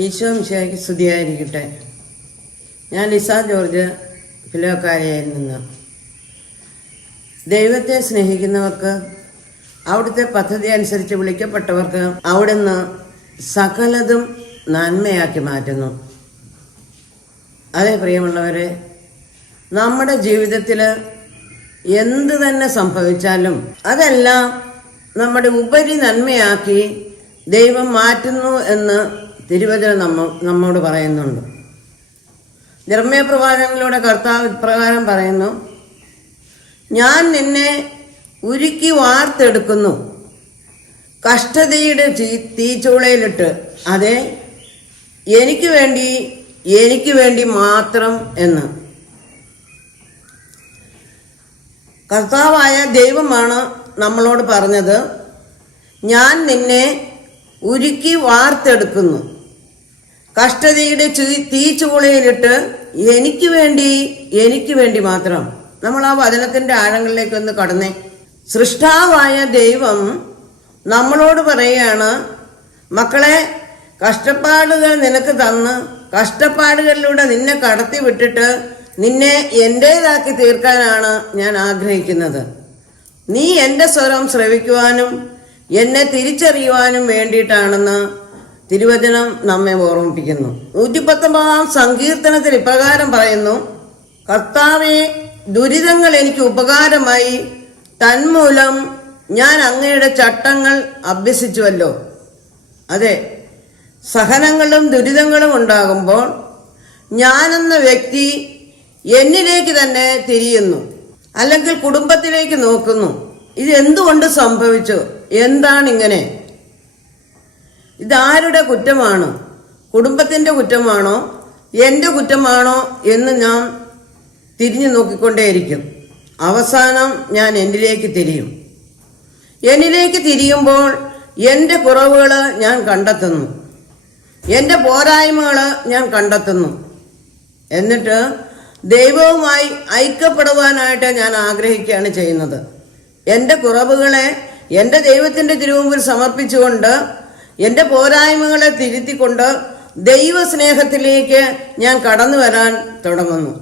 ഈശോ മിശിഹായ്ക്ക് സ്തുതിയായിരിക്കട്ടെ. ഞാൻ ലിസ ജോർജ്, ഫിലോക്കാരയിൽ നിന്ന്. ദൈവത്തെ സ്നേഹിക്കുന്നവർക്ക്, അവിടുത്തെ പദ്ധതി അനുസരിച്ച് വിളിക്കപ്പെട്ടവർക്ക് അവിടുന്ന് സകലതും നന്മയാക്കി മാറ്റുന്നു. അതേ പ്രിയമുള്ളവരെ, നമ്മുടെ ജീവിതത്തിൽ എന്ത് തന്നെ സംഭവിച്ചാലും അതെല്ലാം നമ്മുടെ ഉപരി നന്മയാക്കി ദൈവം മാറ്റുന്നു എന്ന് തിരുവചനം നമ്മോട് പറയുന്നുണ്ട്. യെരമ്യാ പ്രവാചകനിലൂടെ കർത്താവ് ഇപ്രകാരം പറയുന്നു: ഞാൻ നിന്നെ ഉരുക്കി വാർത്തെടുക്കുന്നു, കഷ്ടതയുടെ തീച്ചൂളയിലിട്ട്. അതെ, എനിക്ക് വേണ്ടി മാത്രം എന്ന്. കർത്താവായ ദൈവമാണ് നമ്മളോട് പറഞ്ഞത്, ഞാൻ നിന്നെ ഉരുക്കി വാർത്തെടുക്കുന്നു, കഷ്ടതയുടെ തീച്ചൂളയിലിട്ട് എനിക്ക് വേണ്ടി മാത്രം. നമ്മൾ ആ വചനത്തിന്റെ ആഴങ്ങളിലേക്ക് ഒന്ന് കടന്നേ. സൃഷ്ടാവായ ദൈവം നമ്മളോട് പറയുകയാണ്, മക്കളെ, കഷ്ടപ്പാടുകൾ നിനക്ക് തന്ന് കഷ്ടപ്പാടുകളിലൂടെ നിന്നെ കടത്തി വിട്ടിട്ട് നിന്നെ എന്റേതാക്കി തീർക്കാനാണ് ഞാൻ ആഗ്രഹിക്കുന്നത്. നീ എൻ്റെ സ്വരം ശ്രവിക്കുവാനും എന്നെ തിരിച്ചറിയുവാനും വേണ്ടിയിട്ടാണെന്ന് തിരുവചനം നമ്മെ ഓർമ്മിപ്പിക്കുന്നു. 119 സങ്കീർത്തനത്തിൽ ഇപ്രകാരം പറയുന്നു: കർത്താവേ, ദുരിതങ്ങൾ എനിക്ക് ഉപകാരമായി, തന്മൂലം ഞാൻ അങ്ങയുടെ ചട്ടങ്ങൾ അഭ്യസിച്ചുവല്ലോ. അതെ, സഹനങ്ങളും ദുരിതങ്ങളും ഉണ്ടാകുമ്പോൾ ഞാനെന്ന വ്യക്തി എന്നിലേക്ക് തന്നെ തിരിയുന്നു, അല്ലെങ്കിൽ കുടുംബത്തിലേക്ക് നോക്കുന്നു. ഇതെന്തുകൊണ്ട് സംഭവിച്ചു? എന്താണിങ്ങനെ? ഇതാരുടെ കുറ്റമാണ്? കുടുംബത്തിൻ്റെ കുറ്റമാണോ, എൻ്റെ കുറ്റമാണോ എന്ന് ഞാൻ തിരിഞ്ഞു നോക്കിക്കൊണ്ടേയിരിക്കും. അവസാനം ഞാൻ എന്നിലേക്ക് തിരിയും. എന്നിലേക്ക് തിരിയുമ്പോൾ എൻ്റെ കുറവുകൾ ഞാൻ കണ്ടെത്തുന്നു, എൻ്റെ പോരായ്മകൾ ഞാൻ കണ്ടെത്തുന്നു. എന്നിട്ട് ദൈവവുമായി ഐക്യപ്പെടുവാനായിട്ട് ഞാൻ ആഗ്രഹിക്കുകയാണ് ചെയ്യുന്നത്. എൻ്റെ കുറവുകളെ എൻ്റെ ദൈവത്തിൻ്റെ തിരുമുമ്പിൽ സമർപ്പിച്ചുകൊണ്ട്, എൻ്റെ പോരായ്മകളെ തിരുത്തിക്കൊണ്ട് ദൈവസ്നേഹത്തിലേക്ക് ഞാൻ കടന്നു വരാൻ തുടങ്ങുന്നു.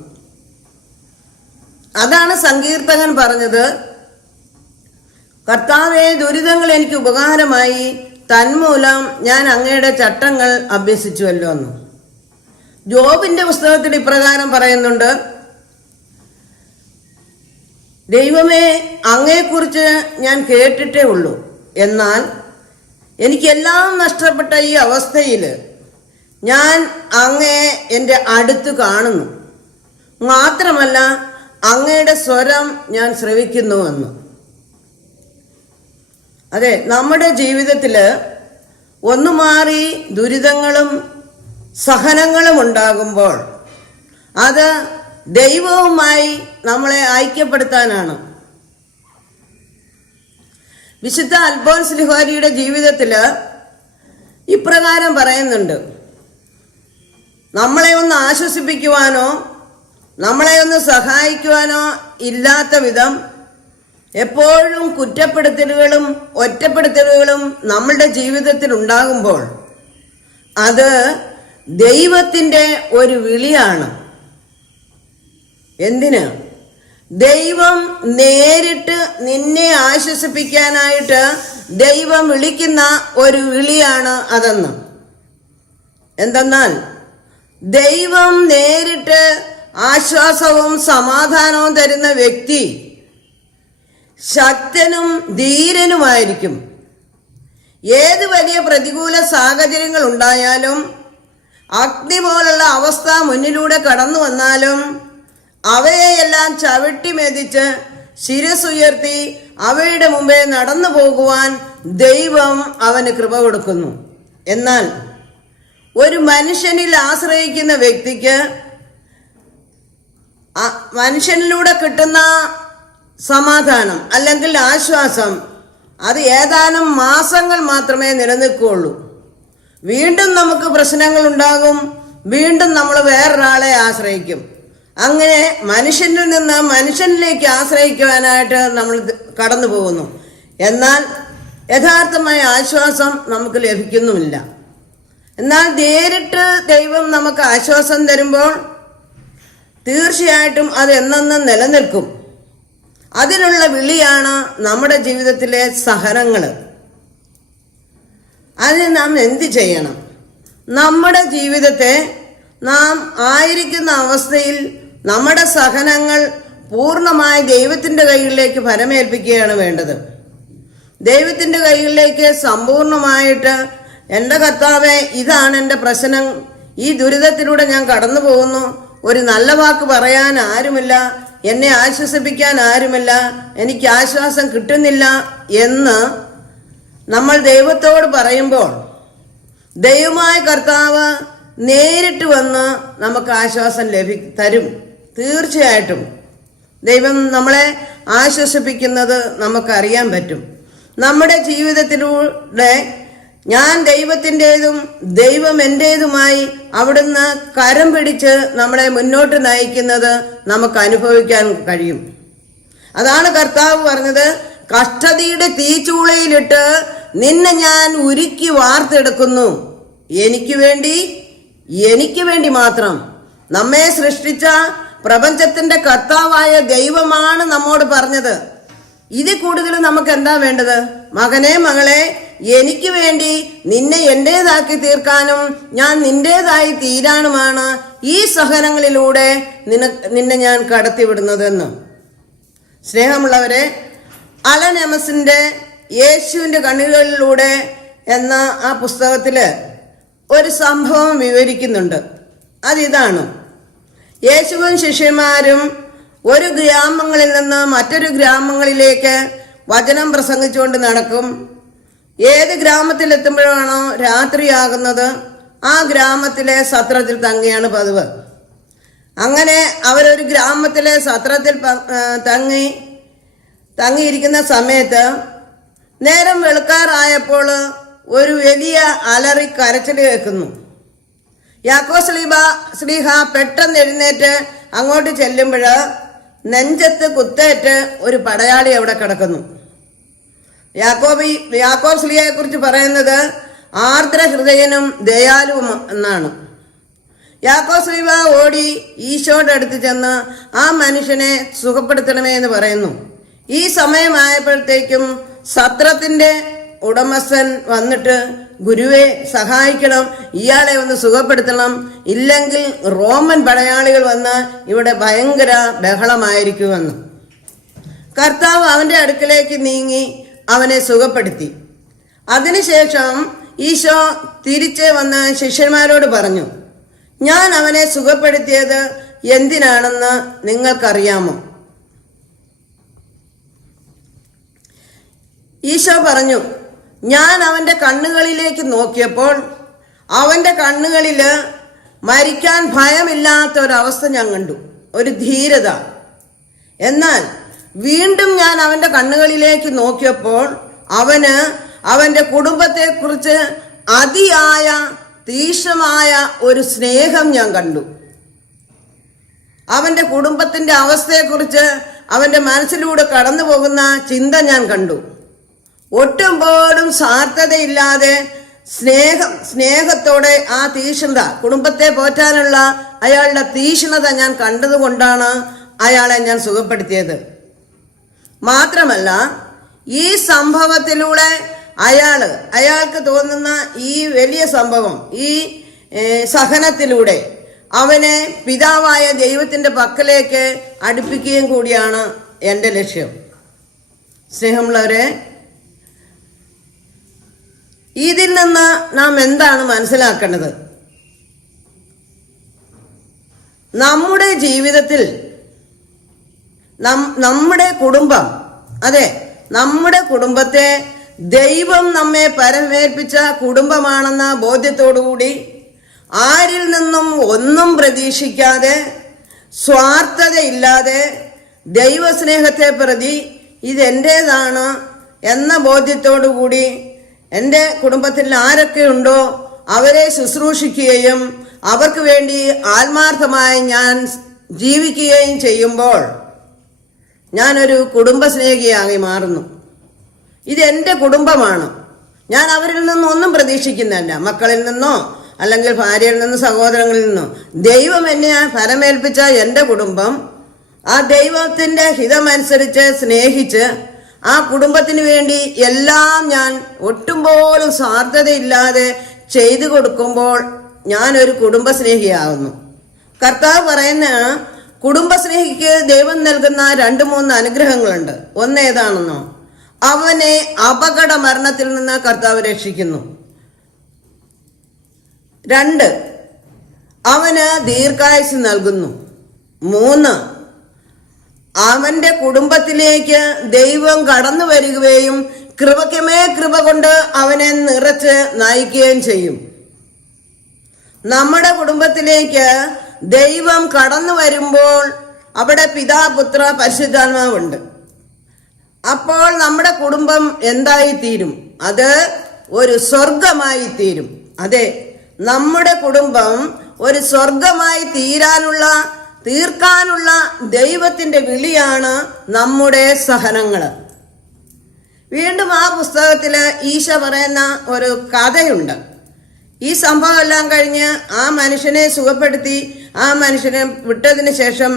അതാണ് സങ്കീർത്തകൻ പറഞ്ഞത്: കർത്താവേ, ദുരിതങ്ങൾ എനിക്ക് ഉപകാരമായി, തന്മൂലം ഞാൻ അങ്ങയുടെ ചട്ടങ്ങൾ അഭ്യസിച്ചുവല്ലോ എന്ന്. ജോബിന്റെ പുസ്തകത്തിൽ ഇപ്രകാരം പറയുന്നുണ്ട്: ദൈവമേ, അങ്ങയെക്കുറിച്ച് ഞാൻ കേട്ടിട്ടേ ഉള്ളൂ, എന്നാൽ എനിക്കെല്ലാം നഷ്ടപ്പെട്ട ഈ അവസ്ഥയിൽ ഞാൻ അങ്ങയെ എൻ്റെ അടുത്ത് കാണുന്നു, മാത്രമല്ല അങ്ങയുടെ സ്വരം ഞാൻ ശ്രവിക്കുന്നുവെന്ന്. അതെ, നമ്മുടെ ജീവിതത്തിൽ ഒന്നു മാറി ദുരിതങ്ങളും സഹനങ്ങളും ഉണ്ടാകുമ്പോൾ അത് ദൈവവുമായി നമ്മളെ ഐക്യപ്പെടുത്താനാണ്. വിശുദ്ധ അൽഫോൻസ് ലിഹാരിയുടെ ജീവിതത്തിൽ ഇപ്രകാരം പറയുന്നുണ്ട്: നമ്മളെ ഒന്ന് ആശ്വസിപ്പിക്കുവാനോ നമ്മളെ ഒന്ന് സഹായിക്കുവാനോ ഇല്ലാത്ത വിധം എപ്പോഴും കുറ്റപ്പെടുത്തലുകളും ഒറ്റപ്പെടുത്തലുകളും നമ്മളുടെ ജീവിതത്തിൽ ഉണ്ടാകുമ്പോൾ അത് ദൈവത്തിൻ്റെ ഒരു വിളിയാണ്. എന്തിന്? ദൈവം നേരിട്ട് നിന്നെ ആശ്വസിപ്പിക്കാനായിട്ട് ദൈവം വിളിക്കുന്ന ഒരു വിളിയാണ് അതെന്ന്. എന്തെന്നാൽ ദൈവം നേരിട്ട് ആശ്വാസവും സമാധാനവും തരുന്ന വ്യക്തി ശക്തനും ധീരനുമായിരിക്കും. ഏത് വലിയ പ്രതികൂല സാഹചര്യങ്ങൾ ഉണ്ടായാലും, അഗ്നി പോലുള്ള അവസ്ഥ മുന്നിലൂടെ കടന്നു വന്നാലും അവയെല്ലാം ചവിട്ടി മെതിച്ച് ശിരസുയർത്തി അവയുടെ മുമ്പേ നടന്നു പോകുവാൻ ദൈവം അവന് കൃപ കൊടുക്കുന്നു. എന്നാൽ ഒരു മനുഷ്യനിൽ ആശ്രയിക്കുന്ന വ്യക്തിക്ക് മനുഷ്യനിലൂടെ കിട്ടുന്ന സമാധാനം അല്ലെങ്കിൽ ആശ്വാസം അത് ഏതാനും മാസങ്ങൾ മാത്രമേ നിലനിൽക്കുകയുള്ളൂ. വീണ്ടും നമുക്ക് പ്രശ്നങ്ങൾ ഉണ്ടാകും, വീണ്ടും നമ്മൾ വേറൊരാളെ ആശ്രയിക്കും. അങ്ങനെ മനുഷ്യനിൽ നിന്ന് മനുഷ്യനിലേക്ക് ആശ്രയിക്കുവാനായിട്ട് നമ്മൾ കടന്നു പോകുന്നു. എന്നാൽ യഥാർത്ഥമായ ആശ്വാസം നമുക്ക് ലഭിക്കുന്നുമില്ല. എന്നാൽ നേരിട്ട് ദൈവം നമുക്ക് ആശ്വാസം തരുമ്പോൾ തീർച്ചയായിട്ടും അത് എന്നെന്നും നിലനിൽക്കും. അതിനുള്ള വിളിയാണ് നമ്മുടെ ജീവിതത്തിലെ സഹനങ്ങൾ. അതിന് നാം എന്ത് ചെയ്യണം? നമ്മുടെ ജീവിതത്തെ നാം ആയിരിക്കുന്ന അവസ്ഥയിൽ നമ്മുടെ സഹനങ്ങൾ പൂർണ്ണമായി ദൈവത്തിൻ്റെ കൈകളിലേക്ക് ഫലമേൽപ്പിക്കുകയാണ് വേണ്ടത്. ദൈവത്തിൻ്റെ കൈകളിലേക്ക് സമ്പൂർണമായിട്ട്, എൻ്റെ കർത്താവേ, ഇതാണ് എൻ്റെ പ്രശ്നം, ഈ ദുരിതത്തിലൂടെ ഞാൻ കടന്നു പോകുന്നു, ഒരു നല്ല വാക്ക് പറയാൻ ആരുമില്ല, എന്നെ ആശ്വസിപ്പിക്കാൻ ആരുമില്ല, എനിക്ക് ആശ്വാസം കിട്ടുന്നില്ല എന്ന് നമ്മൾ ദൈവത്തോട് പറയുമ്പോൾ ദൈവമായ കർത്താവ് നേരിട്ട് വന്ന് നമുക്ക് ആശ്വാസം തരും. തീർച്ചയായിട്ടും ദൈവം നമ്മളെ ആശ്വസിപ്പിക്കുന്നത് നമുക്കറിയാൻ പറ്റും. നമ്മുടെ ജീവിതത്തിലൂടെ ഞാൻ ദൈവത്തിൻ്റെതും ദൈവം എൻ്റേതുമായി അവിടുന്ന് കരം പിടിച്ച് നമ്മളെ മുന്നോട്ട് നയിക്കുന്നത് നമുക്ക് അനുഭവിക്കാൻ കഴിയും. അതാണ് കർത്താവ് പറഞ്ഞത്, കഷ്ടതയുടെ തീച്ചൂളയിലിട്ട് നിന്നെ ഞാൻ ഉരുക്കി വാർത്തെടുക്കുന്നു. എനിക്ക് വേണ്ടി മാത്രം. നമ്മെ സൃഷ്ടിച്ച പ്രപഞ്ചത്തിന്റെ കർത്താവായ ദൈവമാണ് നമ്മോട് പറഞ്ഞത്. ഇതിൽ കൂടുതൽ നമുക്ക് എന്താ വേണ്ടത്? മകനെ, മകളെ, എനിക്ക് വേണ്ടി നിന്നെ എൻ്റേതാക്കി തീർക്കാനും ഞാൻ നിന്റേതായി തീരാനുമാണ് ഈ സഹനങ്ങളിലൂടെ നിന്നെ ഞാൻ കടത്തിവിടുന്നതെന്ന്. സ്നേഹമുള്ളവരെ, അലൻ എമസിന്റെ യേശുവിൻ്റെ കണ്ണുകളിലൂടെ എന്ന ആ പുസ്തകത്തില് ഒരു സംഭവം വിവരിക്കുന്നുണ്ട്. അതിതാണ്, യേശുവും ശിഷ്യന്മാരും ഒരു ഗ്രാമങ്ങളിൽ നിന്ന് മറ്റൊരു ഗ്രാമങ്ങളിലേക്ക് വചനം പ്രസംഗിച്ചുകൊണ്ട് നടക്കും. ഏത് ഗ്രാമത്തിലെത്തുമ്പോഴാണോ രാത്രിയാകുന്നത് ആ ഗ്രാമത്തിലെ സത്രത്തിൽ തങ്ങിയാണ് പതിവ്. അങ്ങനെ അവരൊരു ഗ്രാമത്തിലെ സത്രത്തിൽ തങ്ങിയിരിക്കുന്ന സമയത്ത് നേരം വെളുക്കാറായപ്പോൾ ഒരു വലിയ അലറി കരച്ചിൽ കേൾക്കുന്നു. യാക്കോബ് ശ്ലീഹ പെട്ടെന്ന് എഴുന്നേറ്റ് അങ്ങോട്ട് ചെല്ലുമ്പോൾ നെഞ്ചത്ത് കുത്തേറ്റ് ഒരു പടയാളി അവിടെ കിടക്കുന്നു. യാക്കോബ് ശ്ലീഹയെ കുറിച്ച് പറയുന്നത് ആർദ്ര ഹൃദയനും ദയാലുവും എന്നാണ്. യാക്കോബ് ശ്ലീഹ ഓടി ഈശോയുടെ അടുത്ത് ചെന്ന് ആ മനുഷ്യനെ സുഖപ്പെടുത്തണമേ എന്ന് പറയുന്നു. ഈ സമയമായപ്പോഴത്തേക്കും സത്രത്തിന്റെ ഉടമസ്ഥൻ വന്നിട്ട്, ഗുരുവെ സഹായിക്കണം, ഇയാളെ ഒന്ന് സുഖപ്പെടുത്തണം, ഇല്ലെങ്കിൽ റോമൻ പടയാളികൾ വന്ന് ഇവിടെ ഭയങ്കര ബഹളമായിരിക്കുമെന്ന്. കർത്താവ് അവന്റെ അടുക്കലേക്ക് നീങ്ങി അവനെ സുഖപ്പെടുത്തി. അതിനുശേഷം ഈശോ തിരിച്ച് വന്ന് ശിഷ്യന്മാരോട് പറഞ്ഞു, ഞാൻ അവനെ സുഖപ്പെടുത്തിയത് എന്തിനാണെന്ന് നിങ്ങൾക്കറിയാമോ? ഈശോ പറഞ്ഞു, ഞാൻ അവൻ്റെ കണ്ണുകളിലേക്ക് നോക്കിയപ്പോൾ അവൻ്റെ കണ്ണുകളിൽ മരിക്കാൻ ഭയമില്ലാത്ത ഒരവസ്ഥ ഞാൻ കണ്ടു, ഒരു ധീരത. എന്നാൽ വീണ്ടും ഞാൻ അവൻ്റെ കണ്ണുകളിലേക്ക് നോക്കിയപ്പോൾ അവന് അവൻ്റെ കുടുംബത്തെക്കുറിച്ച് അതിയായ തീക്ഷ്ണമായ ഒരു സ്നേഹം ഞാൻ കണ്ടു. അവൻ്റെ കുടുംബത്തിൻ്റെ അവസ്ഥയെക്കുറിച്ച് അവൻ്റെ മനസ്സിലൂടെ കടന്നു പോകുന്ന ചിന്ത ഞാൻ കണ്ടു. ഒട്ടും പോലും സ്വാർത്ഥതയില്ലാതെ സ്നേഹത്തോടെ ആ തീക്ഷ്ണത, കുടുംബത്തെ പോറ്റാനുള്ള അയാളുടെ തീക്ഷ്ണത ഞാൻ കണ്ടതുകൊണ്ടാണ് അയാളെ ഞാൻ സുഖപ്പെടുത്തിയത്. മാത്രമല്ല, ഈ സംഭവത്തിലൂടെ അയാൾക്ക് തോന്നുന്ന ഈ വലിയ സംഭവം, ഈ സഹനത്തിലൂടെ അവനെ പിതാവായ ദൈവത്തിൻ്റെ പക്കലേക്ക് അടുപ്പിക്കുകയും കൂടിയാണ് എൻ്റെ ലക്ഷ്യം. സ്നേഹമുള്ളവരെ, ഇതിൽ നിന്ന് നാം എന്താണ് മനസ്സിലാക്കേണ്ടത്? നമ്മുടെ ജീവിതത്തിൽ നമ്മുടെ കുടുംബം, അതെ, നമ്മുടെ കുടുംബത്തെ ദൈവം നമ്മെ പരമേൽപ്പിച്ച കുടുംബമാണെന്ന ബോധ്യത്തോടുകൂടി ആരിൽ നിന്നും ഒന്നും പ്രതീക്ഷിക്കാതെ സ്വാർത്ഥതയില്ലാതെ ദൈവസ്നേഹത്തെ പ്രതി ഇതെൻ്റേതാണ് എന്ന ബോധ്യത്തോടുകൂടി എൻ്റെ കുടുംബത്തിൽ ആരൊക്കെ ഉണ്ടോ അവരെ ശുശ്രൂഷിക്കുകയും അവർക്ക് വേണ്ടി ആത്മാർത്ഥമായി ഞാൻ ജീവിക്കുകയും ചെയ്യുമ്പോൾ ഞാനൊരു കുടുംബസ്നേഹിയായി മാറുന്നു. ഇതെൻ്റെ കുടുംബമാണ്. ഞാൻ അവരിൽ നിന്നും ഒന്നും പ്രതീക്ഷിക്കുന്നില്ല. മക്കളിൽ നിന്നോ അല്ലെങ്കിൽ ഭാര്യയിൽ നിന്നോ സഹോദരങ്ങളിൽ നിന്നോ. ദൈവം എന്നെ ഫലമേൽപ്പിച്ച എൻ്റെ കുടുംബം ആ ദൈവത്തിൻ്റെ ഹിതമനുസരിച്ച് സ്നേഹിച്ച് ആ കുടുംബത്തിന് വേണ്ടി എല്ലാം ഞാൻ ഒട്ടും പോലും സ്വാർത്ഥതയില്ലാതെ ചെയ്തു കൊടുക്കുമ്പോൾ ഞാനൊരു കുടുംബസ്നേഹിയാകുന്നു. കർത്താവ് പറയുന്ന കുടുംബസ്നേഹിക്ക് ദൈവം നൽകുന്ന 2-3 അനുഗ്രഹങ്ങളുണ്ട്. ഒന്ന് ഏതാണെന്നോ? അവനെ അപകട മരണത്തിൽ നിന്ന് കർത്താവ് രക്ഷിക്കുന്നു. 2, അവന് ദീർഘായുസ് നൽകുന്നു. 3, അവന്റെ കുടുംബത്തിലേക്ക് ദൈവം കടന്നു വരികയും കൃപയ്ക്കുമേ കൃപ കൊണ്ട് അവനെ നിറച്ച് നയിക്കുകയും ചെയ്യും. നമ്മുടെ കുടുംബത്തിലേക്ക് ദൈവം കടന്നു വരുമ്പോൾ അവിടെ പിതാ, പുത്ര, പരിശുദ്ധാത്മാവുണ്ട്. അപ്പോൾ നമ്മുടെ കുടുംബം എന്തായി തീരും? അത് ഒരു സ്വർഗമായി തീരും. അതെ, നമ്മുടെ കുടുംബം ഒരു സ്വർഗമായി തീർക്കാനുള്ള ദൈവത്തിന്റെ വിളിയാണ് നമ്മുടെ സഹനങ്ങൾ. വീണ്ടും ആ പുസ്തകത്തില് ഈശോ പറയുന്ന ഒരു കഥയുണ്ട്. ഈ സംഭവം എല്ലാം കഴിഞ്ഞ് ആ മനുഷ്യനെ സുഖപ്പെടുത്തി ആ മനുഷ്യനെ വിട്ടതിന് ശേഷം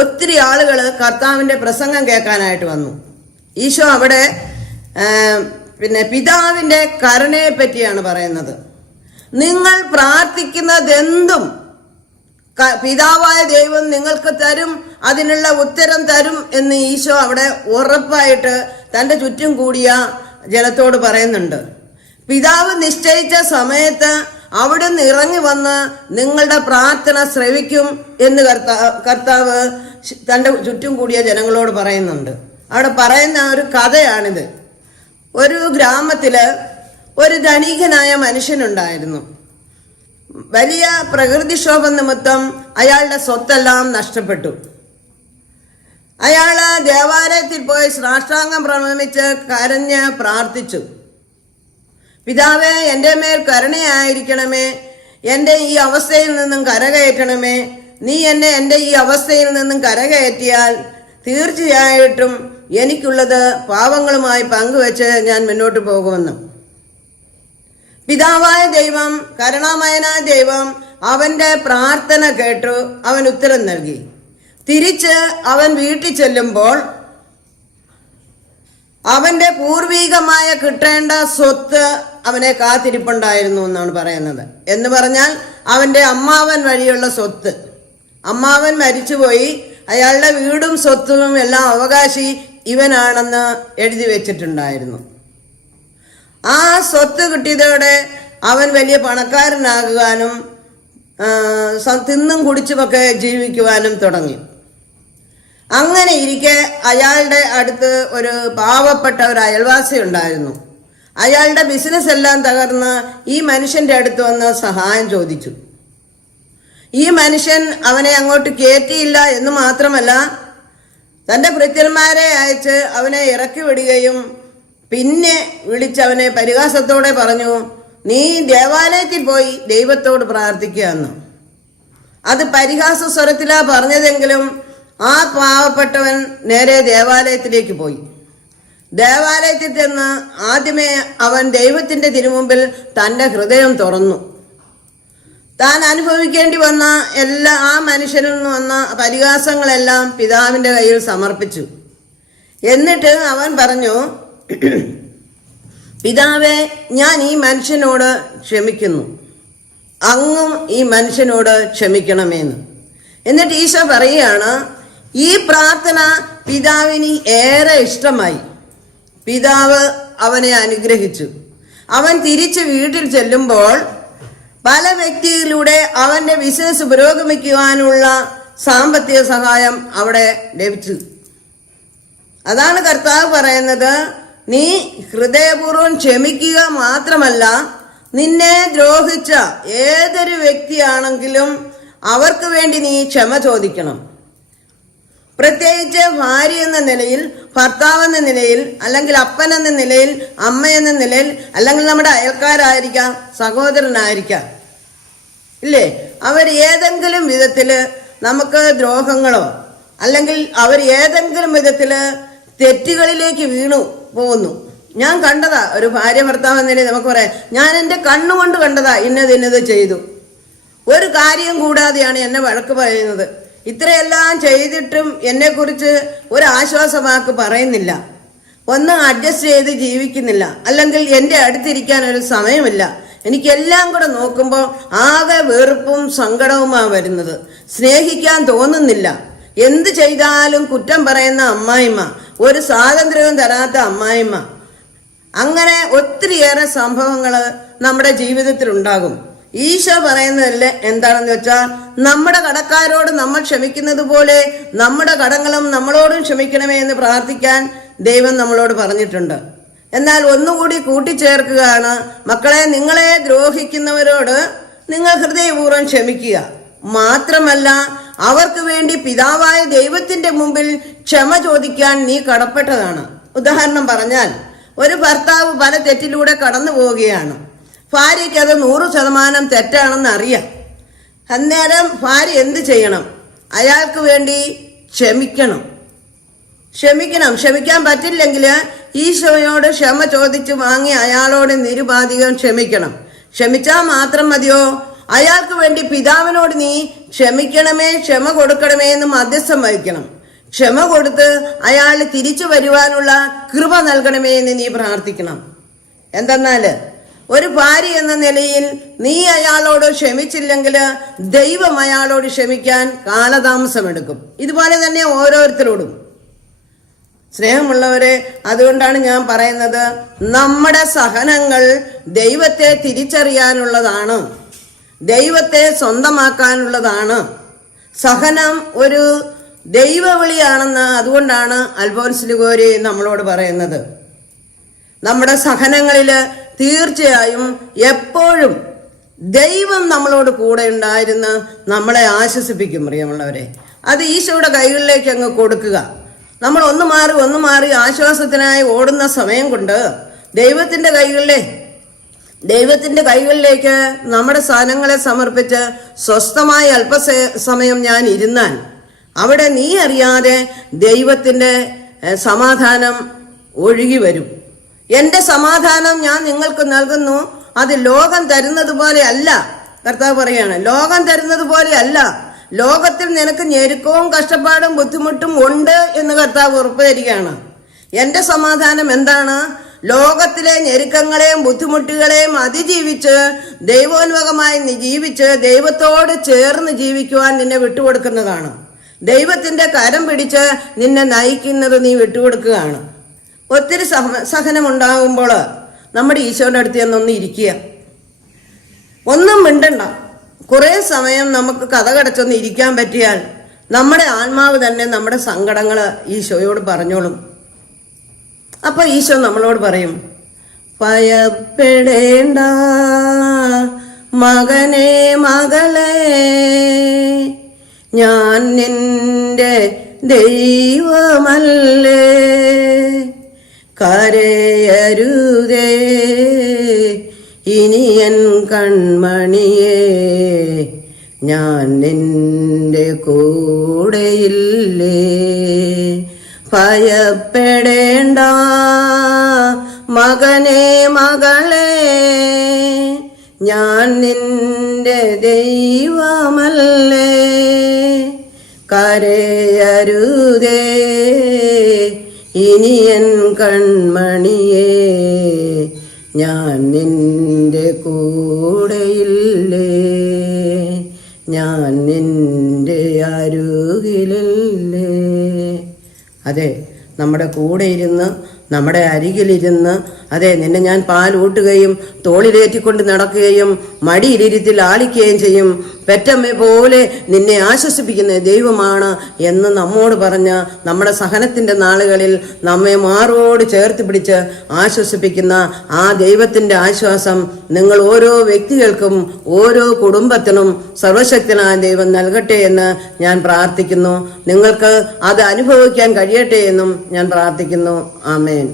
ഒത്തിരി ആളുകൾ കർത്താവിന്റെ പ്രസംഗം കേൾക്കാനായിട്ട് വന്നു. ഈശോ അവിടെ പിതാവിന്റെ കരുണയെ പറ്റിയാണ് പറയുന്നത്. നിങ്ങൾ പ്രാർത്ഥിക്കുന്നതെന്തും പിതാവായ ദൈവം നിങ്ങൾക്ക് തരും, അതിനുള്ള ഉത്തരം തരും എന്ന് ഈശോ അവിടെ ഉറപ്പായിട്ട് തൻ്റെ ചുറ്റും കൂടിയ ജനത്തോട് പറയുന്നുണ്ട്. പിതാവ് നിശ്ചയിച്ച സമയത്ത് അവിടുന്ന് ഇറങ്ങി വന്ന് നിങ്ങളുടെ പ്രാർത്ഥന ശ്രവിക്കും എന്ന് കർത്താവ് തൻ്റെ ചുറ്റും കൂടിയ ജനങ്ങളോട് പറയുന്നുണ്ട്. അവിടെ പറയുന്ന ഒരു കഥയാണിത്. ഒരു ഗ്രാമത്തില് ഒരു ധനികനായ മനുഷ്യനുണ്ടായിരുന്നു. വലിയ പ്രകൃതിക്ഷോഭം നിമിത്തം അയാളുടെ സ്വത്തെല്ലാം നഷ്ടപ്പെട്ടു. അയാള് ദേവാലയത്തിൽ പോയി സാഷ്ടാംഗം പ്രണമിച്ച് കരഞ്ഞ് പ്രാർത്ഥിച്ചു. പിതാവേ, എൻ്റെ മേൽ കരുണയായിരിക്കണമേ, എൻ്റെ ഈ അവസ്ഥയിൽ നിന്നും കരകയറ്റണമേ. നീ എന്നെ എൻ്റെ ഈ അവസ്ഥയിൽ നിന്നും കരകയറ്റിയാൽ തീർച്ചയായിട്ടും എനിക്കുള്ളത് പാവങ്ങളുമായി പങ്കുവെച്ച് ഞാൻ മുന്നോട്ട് പോകുമെന്ന്. പിതാവായ ദൈവം, കരുണാമയനായ ദൈവം അവന്റെ പ്രാർത്ഥന കേട്ടു. അവൻ ഉത്തരം നൽകി. തിരിച്ച് അവൻ വീട്ടിൽ ചെല്ലുമ്പോൾ അവന്റെ പൂർവീകമായ കിട്ടേണ്ട സ്വത്ത് അവനെ കാത്തിരിപ്പുണ്ടായിരുന്നു എന്നാണ് പറയുന്നത്. എന്ന് പറഞ്ഞാൽ അവന്റെ അമ്മാവൻ വഴിയുള്ള സ്വത്ത്. അമ്മാവൻ മരിച്ചുപോയി, അയാളുടെ വീടും സ്വത്തും എല്ലാം അവകാശി ഇവനാണെന്ന് എഴുതി വെച്ചിട്ടുണ്ടായിരുന്നു. ആ സ്വത്ത് കിട്ടിയതോടെ അവൻ വലിയ പണക്കാരനാകുവാനും തിന്നും കുടിച്ചുമൊക്കെ ജീവിക്കുവാനും തുടങ്ങി. അങ്ങനെ ഇരിക്കെ അയാളുടെ അടുത്ത് ഒരു പാവപ്പെട്ട ഒരു അയൽവാസി ഉണ്ടായിരുന്നു. അയാളുടെ ബിസിനസ് എല്ലാം തകർന്ന് ഈ മനുഷ്യന്റെ അടുത്ത് വന്ന് സഹായം ചോദിച്ചു. ഈ മനുഷ്യൻ അവനെ അങ്ങോട്ട് കയറ്റിയില്ല എന്ന് മാത്രമല്ല, തൻ്റെ ഭൃത്യന്മാരെ അയച്ച് അവനെ ഇറക്കി വിടുകയും പിന്നെ വിളിച്ചവനെ പരിഹാസത്തോടെ പറഞ്ഞു, നീ ദേവാലയത്തിൽ പോയി ദൈവത്തോട് പ്രാർത്ഥിക്കുക എന്ന്. അത് പരിഹാസ സ്വരത്തിലാ പറഞ്ഞതെങ്കിലും ആ പാവപ്പെട്ടവൻ നേരെ ദേവാലയത്തിലേക്ക് പോയി. ദേവാലയത്തിൽ ചെന്ന് ആദ്യമേ അവൻ ദൈവത്തിന്റെ തിരുമുമ്പിൽ തൻ്റെ ഹൃദയം തുറന്നു. താൻ അനുഭവിക്കേണ്ടി വന്ന ആ മനുഷ്യനിൽ നിന്ന് വന്ന പരിഹാസങ്ങളെല്ലാം പിതാവിൻ്റെ കയ്യിൽ സമർപ്പിച്ചു. എന്നിട്ട് അവൻ പറഞ്ഞു, പിതാവേ, ഞാൻ ഈ മനുഷ്യനോട് ക്ഷമിക്കുന്നു, അങ്ങും ഈ മനുഷ്യനോട് ക്ഷമിക്കണമെന്ന്. എന്നിട്ട് ഈശോ പറയുകയാണ്, ഈ പ്രാർത്ഥന പിതാവിന് ഏറെ ഇഷ്ടമായി. പിതാവ് അവനെ അനുഗ്രഹിച്ചു. അവൻ തിരിച്ച് വീട്ടിൽ ചെല്ലുമ്പോൾ പല വ്യക്തിയിലൂടെ അവന്റെ ബിസിനസ് പുരോഗമിക്കുവാനുള്ള സാമ്പത്തിക സഹായം അവിടെ ലഭിച്ചു. അതാണ് കർത്താവ് പറയുന്നത്, നീ ഹൃദയപൂർവ്വം ക്ഷമിക്കുക മാത്രമല്ല, നിന്നെ ദ്രോഹിച്ച ഏതൊരു വ്യക്തിയാണെങ്കിലും അവർക്ക് വേണ്ടി നീ ക്ഷമ ചോദിക്കണം. പ്രത്യേകിച്ച് ഭാര്യ എന്ന നിലയിൽ, ഭർത്താവ് എന്ന നിലയിൽ, അല്ലെങ്കിൽ അപ്പൻ എന്ന നിലയിൽ, അമ്മ എന്ന നിലയിൽ, അല്ലെങ്കിൽ നമ്മുടെ അയൽക്കാരായിരിക്കാം, സഹോദരനായിരിക്കാം, ഇല്ലേ? അവർ ഏതെങ്കിലും വിധത്തില് നമുക്ക് ദ്രോഹങ്ങളോ അല്ലെങ്കിൽ അവർ ഏതെങ്കിലും വിധത്തില് തെറ്റുകളിലേക്ക് വീണു പോകുന്നു. ഞാൻ കണ്ടതാ. ഒരു ഭാര്യ ഭർത്താവ് എന്ന നിലയിൽ നമുക്ക് പറയാം, ഞാൻ എൻ്റെ കണ്ണുകൊണ്ട് കണ്ടതാ, ഇന്നത് ചെയ്തു. ഒരു കാര്യം കൂടാതെയാണ് എന്നെ വഴക്ക് പറയുന്നത്. ഇത്രയെല്ലാം ചെയ്തിട്ടും എന്നെക്കുറിച്ച് ഒരു ആശ്വാസവാക്ക് പറയുന്നില്ല, ഒന്ന് അഡ്ജസ്റ്റ് ചെയ്ത് ജീവിക്കുന്നില്ല, അല്ലെങ്കിൽ എൻ്റെ അടുത്തിരിക്കാൻ ഒരു സമയമില്ല. എനിക്കെല്ലാം കൂടെ നോക്കുമ്പോൾ ആകെ വെറുപ്പും സങ്കടവുമാണ് വരുന്നത്. സ്നേഹിക്കാൻ തോന്നുന്നില്ല. എന്ത് ചെയ്താലും കുറ്റം പറയുന്ന അമ്മായിമ്മ, ഒരു സ്വാതന്ത്ര്യവും തരാത്ത അമ്മായിമ്മ. അങ്ങനെ ഒത്തിരിയേറെ സംഭവങ്ങൾ നമ്മുടെ ജീവിതത്തിൽ ഉണ്ടാകും. ഈശോ പറയുന്നതിൽ എന്താണെന്ന് വെച്ചാൽ, നമ്മുടെ കടക്കാരോട് നമ്മൾ ക്ഷമിക്കുന്നത് പോലെ നമ്മുടെ കടങ്ങളും നമ്മളോടും ക്ഷമിക്കണമേ എന്ന് പ്രാർത്ഥിക്കാൻ ദൈവം നമ്മളോട് പറഞ്ഞിട്ടുണ്ട്. എന്നാൽ ഒന്നുകൂടി കൂട്ടിച്ചേർക്കുകയാണ്, മക്കളെ, നിങ്ങളെ ദ്രോഹിക്കുന്നവരോട് നിങ്ങൾ ഹൃദയപൂർവ്വം ക്ഷമിക്കുക. മാത്രമല്ല, അവർക്ക് വേണ്ടി പിതാവായ ദൈവത്തിന്റെ മുമ്പിൽ ക്ഷമ ചോദിക്കാൻ നീ കടപ്പെട്ടതാണ്. ഉദാഹരണം പറഞ്ഞാൽ, ഒരു ഭർത്താവ് പല തെറ്റിലൂടെ കടന്നു പോവുകയാണ്. ഭാര്യയ്ക്ക് അത് 100% തെറ്റാണെന്ന് അറിയാം. അന്നേരം ഭാര്യ എന്ത് ചെയ്യണം? അയാൾക്ക് വേണ്ടി ക്ഷമിക്കാൻ പറ്റില്ലെങ്കിൽ ഈശോയോട് ക്ഷമ ചോദിച്ചു വാങ്ങി അയാളോട് നിരുപാധികം ക്ഷമിക്കണം. ക്ഷമിച്ചാൽ മാത്രം മതിയോ? അയാൾക്ക് വേണ്ടി പിതാവിനോട് നീ ക്ഷമ കൊടുക്കണമേ എന്ന് മധ്യസ്ഥം വഹിക്കണം. ക്ഷമ കൊടുത്ത് അയാൾ തിരിച്ചു വരുവാനുള്ള കൃപ നൽകണമേ എന്ന് നീ പ്രാർത്ഥിക്കണം. എന്തെന്നാല് ഒരു ഭാര്യ എന്ന നിലയിൽ നീ അയാളോട് ക്ഷമിച്ചില്ലെങ്കിൽ ദൈവം അയാളോട് ക്ഷമിക്കാൻ കാലതാമസമെടുക്കും. ഇതുപോലെ തന്നെ ഓരോരുത്തരോടും. സ്നേഹമുള്ളവരെ, അതുകൊണ്ടാണ് ഞാൻ പറയുന്നത്, നമ്മുടെ സഹനങ്ങൾ ദൈവത്തെ തിരിച്ചറിയാനുള്ളതാണ്, ദൈവത്തെ സ്വന്തമാക്കാനുള്ളതാണ്. സഹനം ഒരു ദൈവവിളിയാണെന്ന് അതുകൊണ്ടാണ് അൽഫോൻസ് ലിഗോരി നമ്മളോട് പറയുന്നത്. നമ്മുടെ സഹനങ്ങളിൽ തീർച്ചയായും എപ്പോഴും ദൈവം നമ്മളോട് കൂടെ ഉണ്ടായിരുന്ന് നമ്മളെ ആശ്വസിപ്പിക്കും. പ്രിയമുള്ളവരെ, അത് ഈശോയുടെ കൈകളിലേക്ക് അങ്ങ് കൊടുക്കുക. നമ്മൾ ഒന്ന് മാറി ആശ്വാസത്തിനായി ഓടുന്ന സമയം കൊണ്ട് ദൈവത്തിന്റെ കൈകളിലേക്ക് നമ്മുടെ സാധനങ്ങളെ സമർപ്പിച്ച് സ്വസ്ഥമായി അല്പസമയം ഞാൻ ഇരുന്നാൽ അവിടെ നീ അറിയാതെ ദൈവത്തിന്റെ സമാധാനം ഒഴുകി വരും. എന്റെ സമാധാനം ഞാൻ നിങ്ങൾക്ക് നൽകുന്നു, അത് ലോകം തരുന്നത് പോലെ അല്ല. കർത്താവ് പറയാണ്, ലോകം തരുന്നത് പോലെ അല്ല. ലോകത്തിൽ നിനക്ക് ഞെരുക്കവും കഷ്ടപ്പാടും ബുദ്ധിമുട്ടും ഉണ്ട് എന്ന് കർത്താവ് ഉറപ്പ് തരികയാണ്. എന്റെ സമാധാനം എന്താണ്? ലോകത്തിലെ ഞെരുക്കങ്ങളെയും ബുദ്ധിമുട്ടുകളെയും അതിജീവിച്ച് ദൈവോന്മുഖമായി ജീവിച്ച് ദൈവത്തോട് ചേർന്ന് ജീവിക്കുവാൻ നിന്നെ വിട്ടുകൊടുക്കുന്നതാണ്. ദൈവത്തിന്റെ കരം പിടിച്ച് നിന്നെ നയിക്കുന്നത് നീ വിട്ടുകൊടുക്കുകയാണ്. ഒത്തിരി സഹനമുണ്ടാകുമ്പോൾ നമ്മുടെ ഈശോയുടെ അടുത്ത് ചെന്നൊന്ന് ഇരിക്കുക, ഒന്നും മിണ്ടണ്ട. കുറേ സമയം നമുക്ക് കഥകടച്ചൊന്ന് ഇരിക്കാൻ പറ്റിയാൽ നമ്മുടെ ആത്മാവ് തന്നെ നമ്മുടെ സങ്കടങ്ങൾ ഈശോയോട് പറഞ്ഞോളും. അപ്പൊ ഈശോ നമ്മളോട് പറയും, ഭയപ്പെടേണ്ട മകനെ മകളെ, ഞാൻ നിന്റെ ദൈവമല്ലേ, കരയരുതേ ഇനി എൻ കൺമണിയേ, ഞാൻ നിന്റെ കൂടെയില്ലേ. ഭയപ്പെടേണ്ട മകനെ മകളെ, ഞാൻ നിന്റെ ദൈവമല്ലേ, കരയരുതേ ഇനി എൻ കൺമണിയേ, ഞാൻ നിന്റെ കൂടെയില്ലേ, ഞാൻ നിന്റെ അരുകിലില്ലേ. അതെ, നമ്മുടെ കൂടെ ഇരുന്ന് നമ്മുടെ അരികിലിരുന്ന്, അതെ, നിന്നെ ഞാൻ പാലൂട്ടുകയും തോളിലേറ്റിക്കൊണ്ട് നടക്കുകയും മടിയിലിരുത്തി ലാളിക്കുകയും ചെയ്യും. പെറ്റമ്മ പോലെ നിന്നെ ആശ്വസിപ്പിക്കുന്ന ദൈവമാണ് എന്ന് നമ്മോട് പറഞ്ഞ നമ്മുടെ സഹനത്തിന്റെ നാളുകളിൽ നമ്മെ മാറോട് ചേർത്ത് പിടിച്ച് ആശ്വസിപ്പിക്കുന്ന ആ ദൈവത്തിന്റെ ആശ്വാസം നിങ്ങൾ ഓരോ വ്യക്തികൾക്കും ഓരോ കുടുംബത്തിനും സർവശക്തനായ ദൈവം നൽകട്ടെ എന്ന് ഞാൻ പ്രാർത്ഥിക്കുന്നു. നിങ്ങൾക്ക് അത് അനുഭവിക്കാൻ കഴിയട്ടെ എന്നും ഞാൻ പ്രാർത്ഥിക്കുന്നു. ആമേൻ.